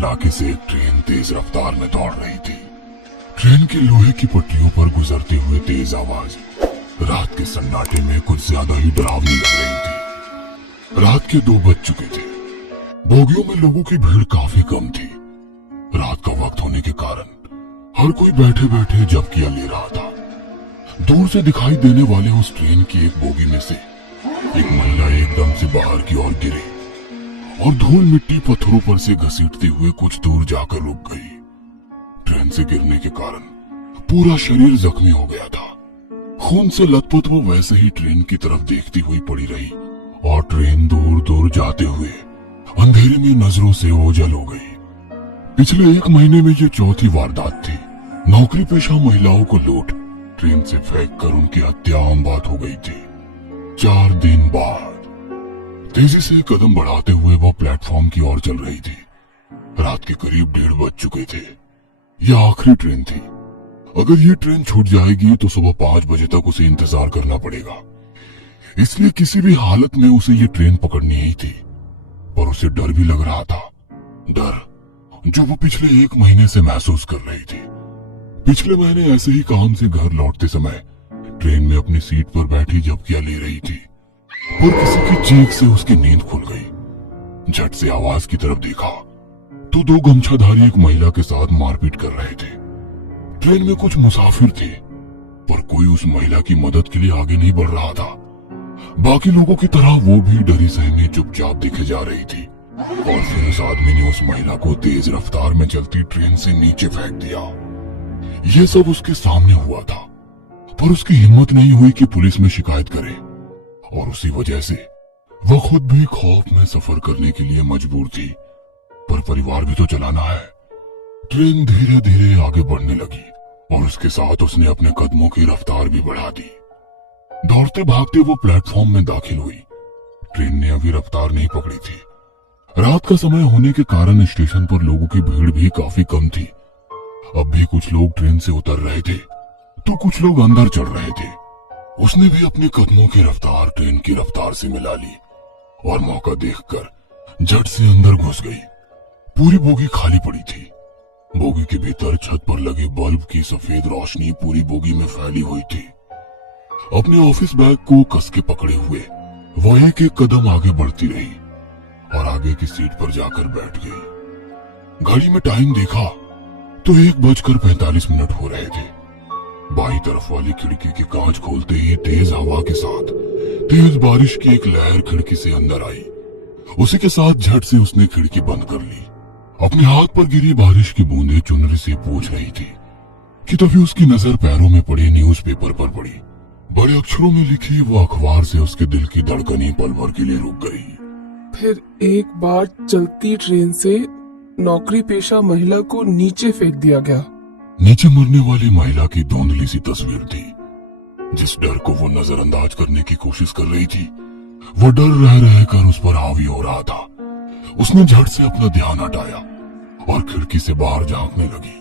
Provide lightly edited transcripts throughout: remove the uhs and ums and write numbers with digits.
इलाके से एक ट्रेन तेज रफ्तार में दौड़ रही थी। ट्रेन के लोहे की पटरियों पर गुजरते हुए तेज आवाज रात के सन्नाटे में कुछ ज्यादा ही डरावनी लग रही थी। रात के 2 बज चुके थे। बोगियों में लोगों की भीड़ काफी कम थी। रात का वक्त होने के कारण हर कोई बैठे बैठे झपकियां ले रहा था। दूर से दिखाई देने वाले उस ट्रेन की एक बोगी में से एक महिला एकदम से बाहर की ओर गिरी और धूल मिट्टी पत्थरों पर से घसीटते हुए कुछ दूर जाकर रुक गई। ट्रेन से गिरने के कारण पूरा शरीर जख्मी हो गया था। खून से लथपथ वो वैसे ही ट्रेन की तरफ देखती हुई पड़ी रही और ट्रेन दूर दूर जाते हुए अंधेरे में नजरों से ओझल हो गई। पिछले 1 महीने में ये चौथी वारदात थी। नौकरी पेशा महिलाओं को लूट ट्रेन से फेंक कर उनकी हत्या आम बात हो गई थी। 4 दिन बाद तेजी से कदम बढ़ाते हुए वो प्लेटफॉर्म की ओर चल रही थी। रात के करीब 1:30 बज चुके थे। यह आखिरी ट्रेन थी। अगर ये ट्रेन छूट जाएगी तो सुबह 5 बजे तक उसे इंतजार करना पड़ेगा। इसलिए किसी भी हालत में उसे ये ट्रेन पकड़नी ही थी। पर उसे डर भी लग रहा था, डर जो वो पिछले 1 महीने से महसूस कर रही थी। पिछले महीने ऐसे ही काम से घर लौटते समय ट्रेन में अपनी सीट पर बैठी झपकियां ले रही थी और किसी की चीख से उसकी नींद खुल गई। झट से आवाज की तरफ देखा तो 2 गमछाधारी एक महिला के साथ मारपीट कर रहे थे। ट्रेन में कुछ मुसाफिर थे पर कोई उस महिला की मदद के लिए आगे नहीं बढ़ रहा था। बाकी लोगों की तरह वो भी डरी सहमी चुपचाप दिखे जा रही थी। और फिर उस आदमी ने उस महिला को तेज रफ्तार में चलती ट्रेन से नीचे फेंक दिया। ये सब उसके सामने हुआ था पर उसकी हिम्मत नहीं हुई कि पुलिस में शिकायत करे और उसी वजह से वह खुद भी खौफ में सफर करने के लिए मजबूर थी। पर परिवार भी तो चलाना है। ट्रेन धीरे धीरे आगे बढ़ने लगी और उसके साथ उसने अपने कदमों की रफ्तार भी बढ़ा दी। दौड़ते भागते वो प्लेटफॉर्म में दाखिल हुई। ट्रेन ने अभी रफ्तार नहीं पकड़ी थी। रात का समय होने के कारण स्टेशन पर लोगों की भीड़ भी काफी कम थी। अब भी कुछ लोग ट्रेन से उतर रहे थे तो कुछ लोग अंदर चढ़ रहे थे। उसने भी अपने कदमों की रफ्तार ट्रेन की रफ्तार से मिला ली और मौका देखकर झट से अंदर घुस गई। पूरी बोगी खाली पड़ी थी। बोगी के भीतर छत पर लगे बल्ब की सफेद रोशनी पूरी बोगी में फैली हुई थी। अपने ऑफिस बैग को कस के पकड़े हुए वो एक कदम आगे बढ़ती रही और आगे की सीट पर जाकर बैठ गई। घड़ी में टाइम देखा तो 1:45 हो रहे थे। बाईं तरफ वाली खिड़की के कांच खोलते ही तेज हवा के साथ तेज बारिश की एक लहर खिड़की से अंदर आई। उसी के साथ झट से उसने खिड़की बंद कर ली। अपने हाथ पर गिरी बारिश की बूंदें चुनरी से पूछ रही थी कि तभी उसकी नजर पैरों में पड़े न्यूज़पेपर पर पड़ी। बड़े अक्षरों में लिखी वो अखबार से उसके दिल की धड़कनें पल भर के लिए रुक गई। फिर एक बार चलती ट्रेन से नौकरी पेशा महिला को नीचे फेंक दिया गया। नीचे मरने वाली महिला की धुंधली सी तस्वीर थी। जिस डर को वो नजरअंदाज करने की कोशिश कर रही थी वो डर रह रहकर उस पर हावी हो रहा था। उसने झट से अपना ध्यान हटाया और खिड़की से बाहर झांकने लगी।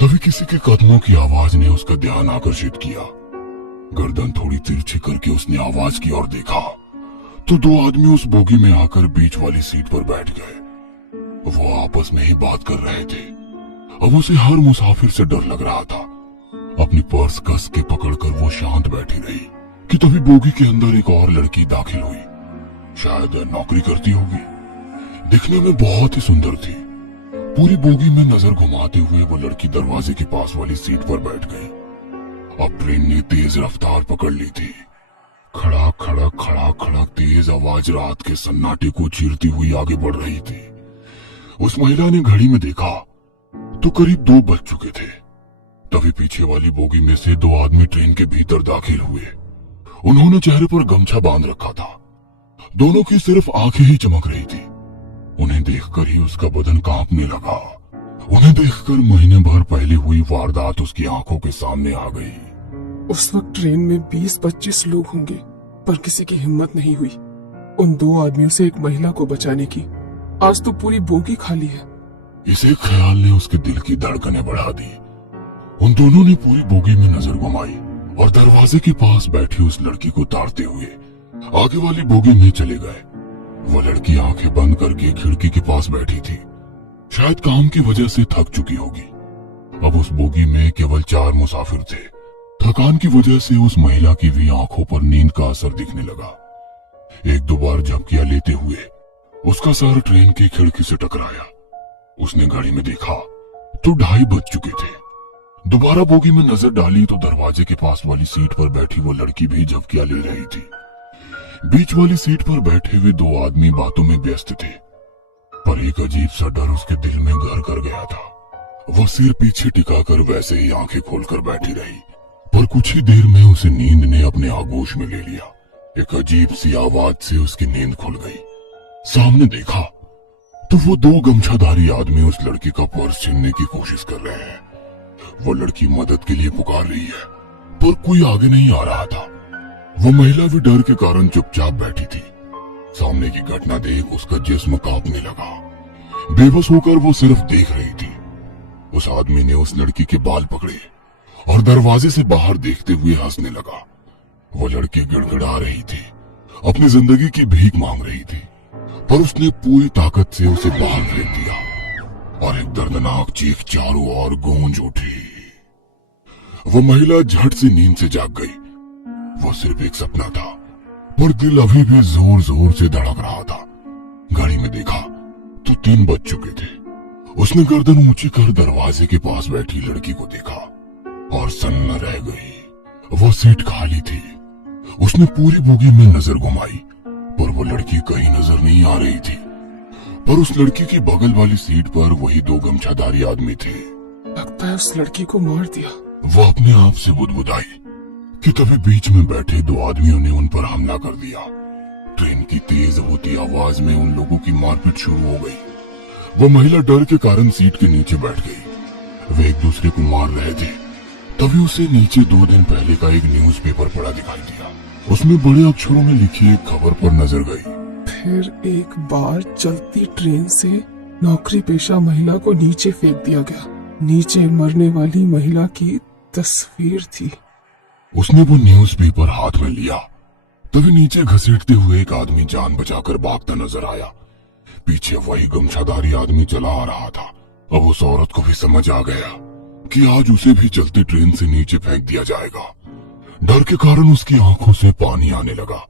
तभी किसी के कदमों की आवाज ने उसका ध्यान आकर्षित किया। गर्दन थोड़ी तिरछी करके उसने आवाज की ओर देखा तो 2 आदमी उस बोगी में आकर बीच वाली सीट पर बैठ गए। वो आपस में ही बात कर रहे थे। अब उसे हर मुसाफिर से डर लग रहा था। अपनी पर्स कस के पकड़कर वो शांत बैठी रही कि तभी बोगी के अंदर एक और लड़की दाखिल हुई। शायद नौकरी करती होगी। दिखने में बहुत ही सुंदर थी। पूरी बोगी में नजर घुमाते हुए वो लड़की दरवाजे के पास वाली सीट पर बैठ गई। अब ट्रेन ने तेज रफ्तार पकड़ ली थी। खड़ाक खड़क खड़ाक खड़क तेज आवाज रात के सन्नाटे को चीरती हुई आगे बढ़ रही थी। उस महिला ने घड़ी में देखा तो करीब 2 बज चुके थे। तभी पीछे वाली बोगी में से 2 आदमी ट्रेन के भीतर दाखिल हुए। उन्होंने चेहरे पर गमछा बांध रखा था। दोनों की सिर्फ आंखें ही चमक रही थी। उन्हें देखकर ही उसका बदन कांपने लगा। उन्हें देखकर महीने भर पहले हुई वारदात उसकी आंखों के सामने आ गई। उस वक्त ट्रेन में 20-25 लोग होंगे पर किसी की हिम्मत नहीं हुई उन 2 आदमियों से एक महिला को बचाने की। आज तो पूरी बोगी खाली है। इस एक ख्याल ने उसके दिल की धड़कनें बढ़ा दी। उन दोनों ने पूरी बोगी में नजर घुमाई और दरवाजे के पास बैठी उस लड़की को ताड़ते हुए आगे वाली बोगी में चले गए। वो लड़की आंखें बंद करके खिड़की के पास बैठी थी। शायद काम की वजह से थक चुकी होगी। अब उस बोगी में केवल 4 मुसाफिर थे। थकान की वजह से उस महिला की भी आंखों पर नींद का असर दिखने लगा। एक दो बार झपकियां लेते हुए उसका सर ट्रेन की खिड़की से टकराया। उसने घड़ी में देखा तो 2:30 बज चुके थे। दोबारा बोगी में नजर डाली तो दरवाजे के पास वाली सीट पर बैठी वो लड़की भी झपकियां ले रही थी। बीच वाली सीट पर बैठे हुए 2 आदमी बातों में व्यस्त थे, पर एक अजीब सा डर उसके दिल में घर कर गया था। वह सिर पीछे टिकाकर वैसे ही आंखें खोलकर बैठी रही, पर कुछ ही देर में उसे नींद ने अपने आगोश में ले लिया। एक अजीब सी आवाज से उसकी नींद खुल गई। सामने देखा तो वो 2 गमछाधारी आदमी उस लड़की का पर्स छीनने की कोशिश कर रहे हैं। वो लड़की मदद के लिए पुकार रही है, पर कोई आगे नहीं आ रहा था। वो महिला भी डर के कारण चुपचाप बैठी थी। सामने की घटना देख उसका जिस्म कांपने लगा। बेबस होकर वो सिर्फ देख रही थी। उस आदमी ने उस लड़की के बाल पकड़े और दरवाजे से बाहर देखते हुए हंसने लगा। वो लड़की गिड़गिड़ा रही थी, अपनी जिंदगी की भीख मांग रही थी, पर उसने पूरी ताकत से उसे बाहर फेंक दिया और एक दर्दनाक चीख चारों ओर गूंज उठी। वो महिला झट से नींद से जाग गई। वो सिर्फ एक सपना था, पर दिल अभी भी जोर जोर से धड़क रहा था। घड़ी में देखा तो 3 बज चुके थे। उसने गर्दन ऊंची कर दरवाजे के पास बैठी लड़की को देखा और सन्न रह गई। वो सीट खाली थी। उसने पूरी बोगी में नजर घुमाई, पर वो लड़की कहीं नजर नहीं आ रही थी। पर उस लड़की की बगल वाली सीट पर वही 2 गमछाधारी आदमी थे। लगता है उस लड़की को मार दिया। वो अपने आप से बुदबुदाई कि तभी बीच में बैठे 2 आदमियों ने उन पर हमला कर दिया। ट्रेन की तेज होती आवाज में उन लोगों की मारपीट शुरू हो गई। वो महिला डर के कारण सीट के नीचे बैठ गई। वे एक दूसरे को मार रहे थे। तभी उसे नीचे 2 दिन पहले का एक न्यूज़पेपर पड़ा दिखाई दिया। उसमें बड़े अक्षरों में लिखी एक खबर पर नजर गई। फिर एक बार चलती ट्रेन से नौकरी पेशा महिला को नीचे फेंक दिया गया। नीचे मरने वाली महिला की तस्वीर थी। उसने वो न्यूज़पेपर हाथ में लिया। तभी नीचे घसीटते हुए एक आदमी जान बचाकर भागता नजर आया। पीछे वही गमछाधारी आदमी चला आ रहा था। अब उस औरत को भी समझ आ गया कि आज उसे भी चलती ट्रेन से नीचे फेंक दिया जाएगा। डर के कारण उसकी आंखों से पानी आने लगा।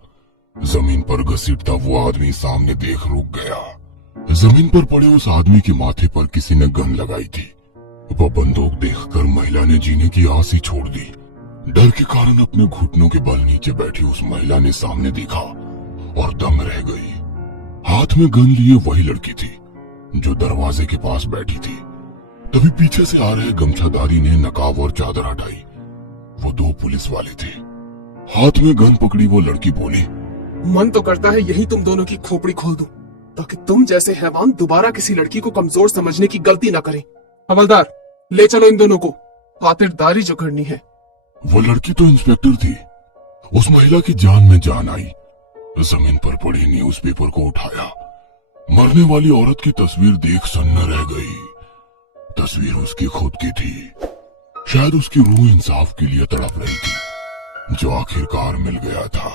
जमीन पर घसीटता वो आदमी सामने देख रुक गया। जमीन पर पड़े उस आदमी के माथे पर किसी ने गन लगाई थी। वह बंदूक देखकर महिला ने जीने की आस ही छोड़ दी। डर के कारण अपने घुटनों के बल नीचे बैठी उस महिला ने सामने देखा और दंग रह गई। हाथ में गन लिए वही लड़की थी जो दरवाजे के पास बैठी थी। तभी पीछे से आ रहे गमछाधारी ने नकाब और चादर हटाई। वो 2 पुलिस वाले थे। हाथ में गन पकड़ी वो लड़की बोली, मन तो करता है यही तुम दोनों की खोपड़ी खोल दूं, ताकि तुम जैसे हैवान दोबारा किसी लड़की को कमजोर समझने की गलती ना करें। हवलदार, ले चलो इन दोनों को, खातिरदारी जो करनी है। वो लड़की तो इंस्पेक्टर थी। उस महिला की जान में जान आई। जमीन पर पड़ी न्यूज़पेपर को उठाया। मरने वाली औरत की तस्वीर देख सन्न रह गई। तस्वीर उसकी खुद की थी। शायद उसकी रूह इंसाफ के लिए तड़प रही थी, जो आखिरकार मिल गया था।